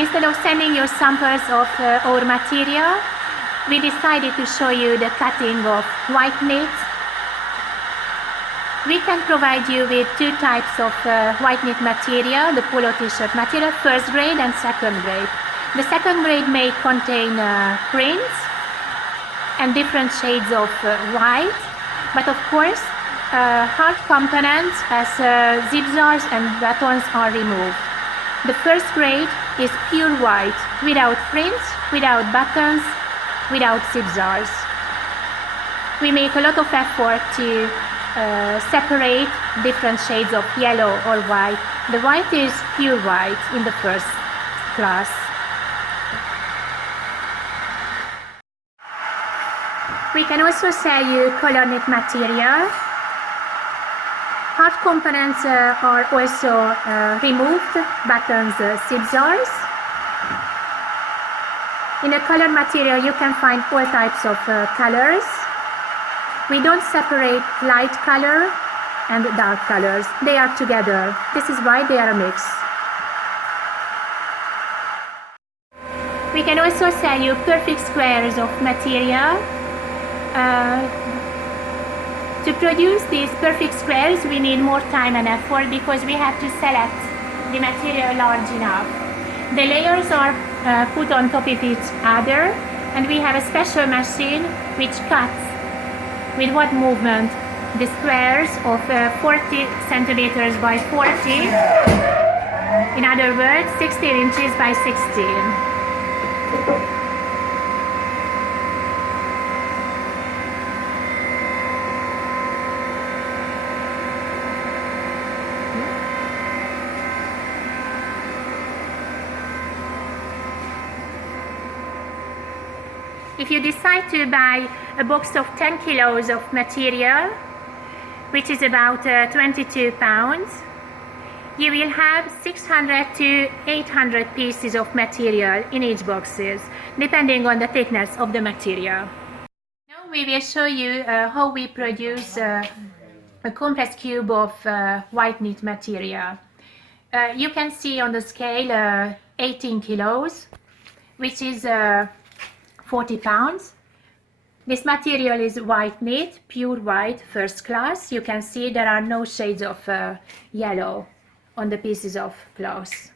Instead of sending you samples of our material, we decided to show you the cutting of white knit. We can provide you with two types of white knit material, the polo t-shirt material, first grade and second grade. The second grade may contain prints and different shades of white, but of course hard components as zip jars and buttons are removed. The first grade is pure white, without prints, without buttons, without zip jars. We make a lot of effort to separate different shades of yellow or white. The white is pure white in the first class. We can also sell you color knit material. Hard components are also removed, buttons, zip jars. In a color material you can find all types of colors. We don't separate light color and dark colors. They are together. This is why they are a mix. We can also sell you perfect squares of material. To produce these perfect squares we need more time and effort because we have to select the material large enough. The layers are put on top of each other, and we have a special machine which cuts with what movement the squares of 40 centimeters by 40, in other words 16 inches by 16. If you decide to buy a box of 10 kilos of material, which is about 22 pounds, you will have 600 to 800 pieces of material in each boxes, depending on the thickness of the material. Now we will show you how we produce a compressed cube of white knit material. You can see on the scale 18 kilos, which is 40 pounds. This material is white knit, pure white, first class. You can see there are no shades of yellow on the pieces of cloth.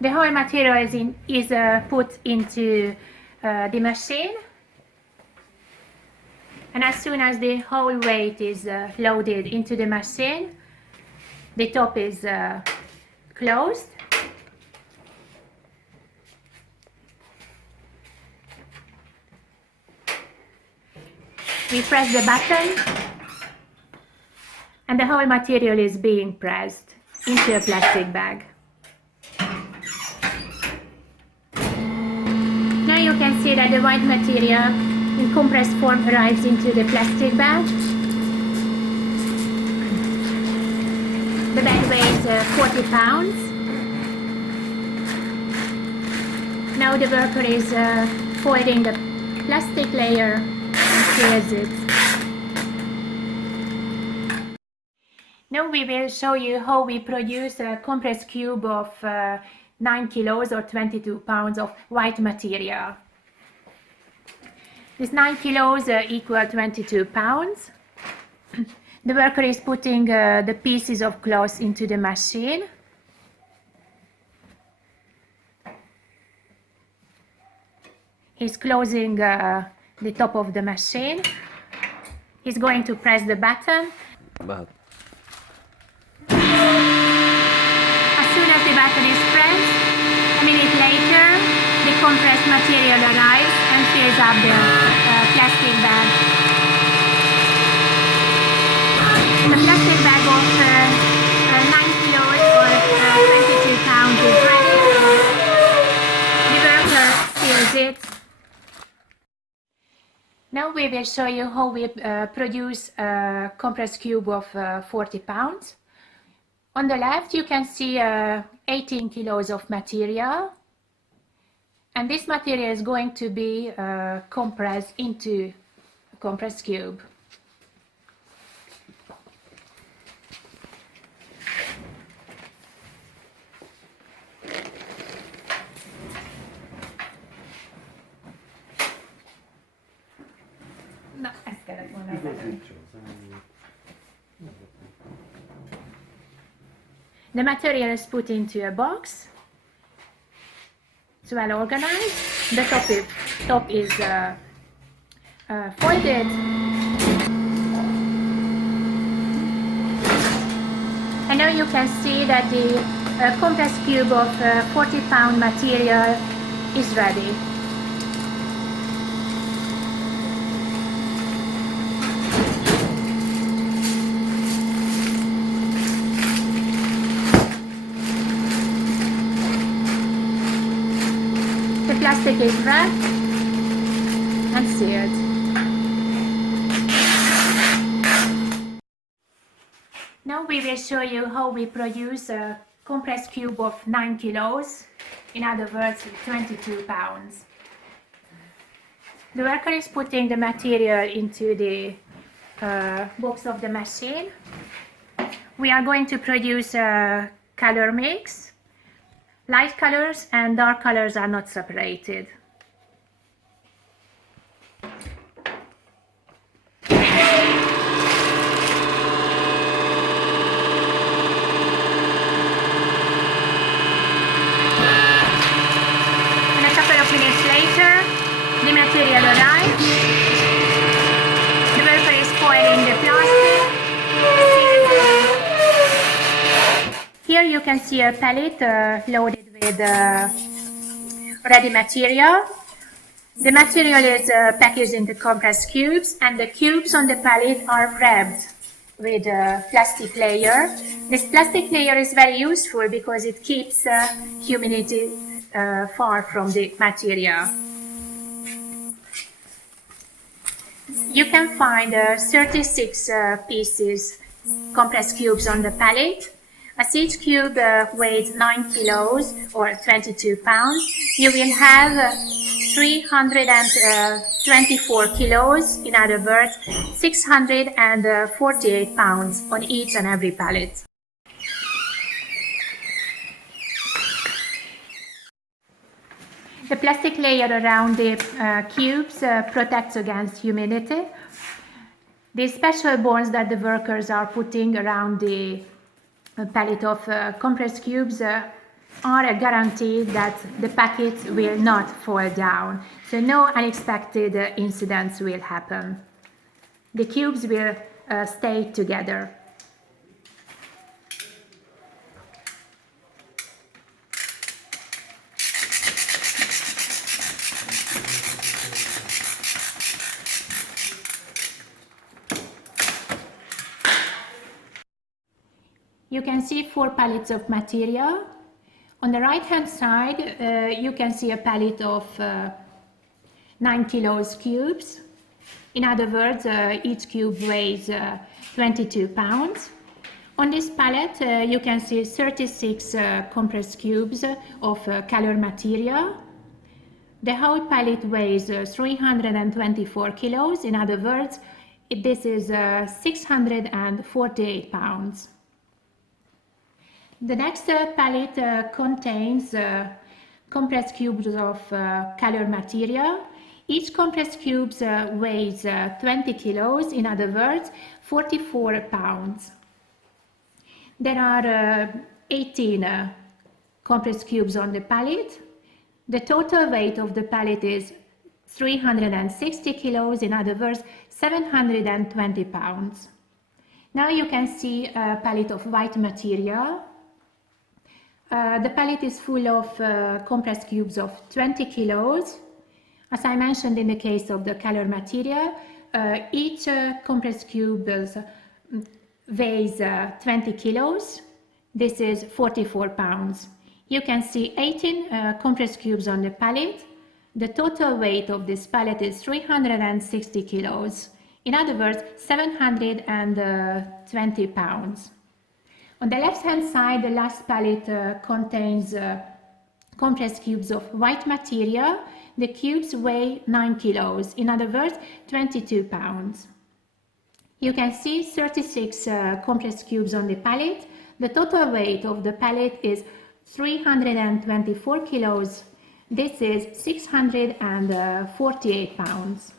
The whole material is put into the machine, and as soon as the whole weight is loaded into the machine, the top is closed. We press the button and the whole material is being pressed into a plastic bag. Now you can see that the white material in compressed form arrives into the plastic bag. The bag weighs 40 pounds. Now the worker is folding the plastic layer and seals it. Now we will show you how we produce a compressed cube of 9 kilos or 22 pounds of white material. This 9 kilos equal 22 pounds. The worker is putting the pieces of cloth into the machine. He's closing the top of the machine. He's going to press the button. As soon as the button is pressed, a minute later, the compressed material arrives and fills up the plastic bag. The plastic bag of 9 kilos or 22 pounds is ready. The worker seals it. Now we will show you how we produce a compressed cube of 40 pounds. On the left you can see 18 kilos of material, and this material is going to be compressed into a compressed cube. The material is put into a box. It's well organized. The top is folded. And now you can see that the compressed cube of 40-pound material is ready. The plastic is wrapped and sealed. Now we will show you how we produce a compressed cube of 9 kilos, in other words 22 pounds. The worker is putting the material into the box of the machine. We are going to produce a color mix. Light colors and dark colors are not separated. The material arrives. The worker is foiling the plastic. Here you can see a pallet loaded with ready material. The material is packaged into compressed cubes, and the cubes on the pallet are wrapped with a plastic layer. This plastic layer is very useful because it keeps humidity far from the material. You can find 36 pieces compressed cubes on the pallet. As each cube weighs 9 kilos or 22 pounds, you will have 324 kilos, in other words 648 pounds on each and every pallet. The plastic layer around the cubes protects against humidity. The special bonds that the workers are putting around the pallet of compressed cubes are a guarantee that the packets will not fall down, so no unexpected incidents will happen. The cubes will stay together. You can see 4 pallets of material. On the right hand side you can see a pallet of 9 kilos cubes. In other words, each cube weighs 22 pounds. On this pallet you can see 36 compressed cubes of color material. The whole pallet weighs 324 kilos. In other words, this is 648 pounds. The next pallet contains compressed cubes of color material. Each compressed cube weighs 20 kilos, in other words 44 pounds. There are 18 compressed cubes on the pallet. The total weight of the pallet is 360 kilos, in other words 720 pounds. Now you can see a pallet of white material. The pallet is full of compressed cubes of 20 kilos. As I mentioned in the case of the color material, each compressed cube weighs 20 kilos. This is 44 pounds. You can see 18 compressed cubes on the pallet. The total weight of this pallet is 360 kilos. In other words, 720 pounds. On the left-hand side, the last pallet contains compressed cubes of white material. The cubes weigh 9 kilos, in other words, 22 pounds. You can see 36 compressed cubes on the pallet. The total weight of the pallet is 324 kilos. This is 648 pounds.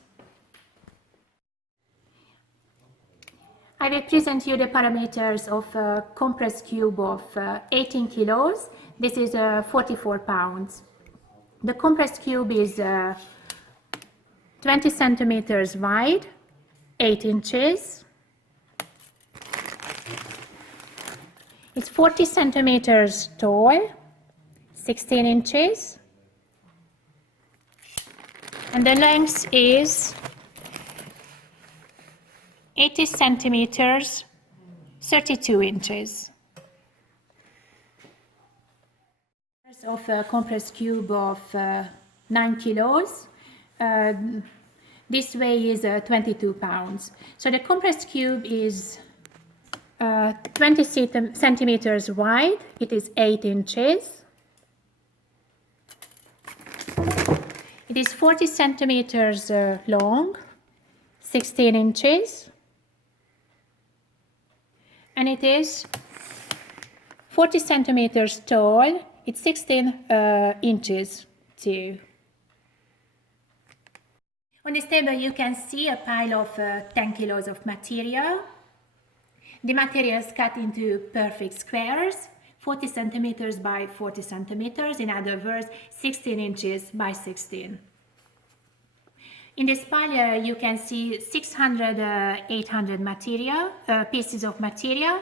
I will present you the parameters of a compressed cube of 18 kilos. This is 44 pounds. The compressed cube is 20 centimeters wide, 8 inches. It's 40 centimeters tall, 16 inches. And the length is 80 centimeters, 32 inches. Of a compressed cube of 9 kilos. This weighs 22 pounds. So the compressed cube is 20 centimeters wide. It is 8 inches. It is 40 centimeters long, 16 inches. And it is 40 centimeters tall. It's 16 inches too. On this table you can see a pile of 10 kilos of material. The material is cut into perfect squares, 40 centimeters by 40 centimeters, in other words 16 inches by 16. In this pile you can see 600, 800 material, pieces of material.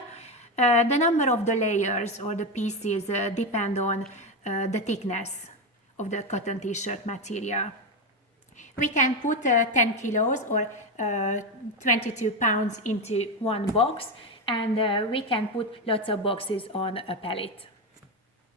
The number of the layers or the pieces depend on the thickness of the cotton t-shirt material. We can put 10 kilos or 22 pounds into one box, and we can put lots of boxes on a pallet.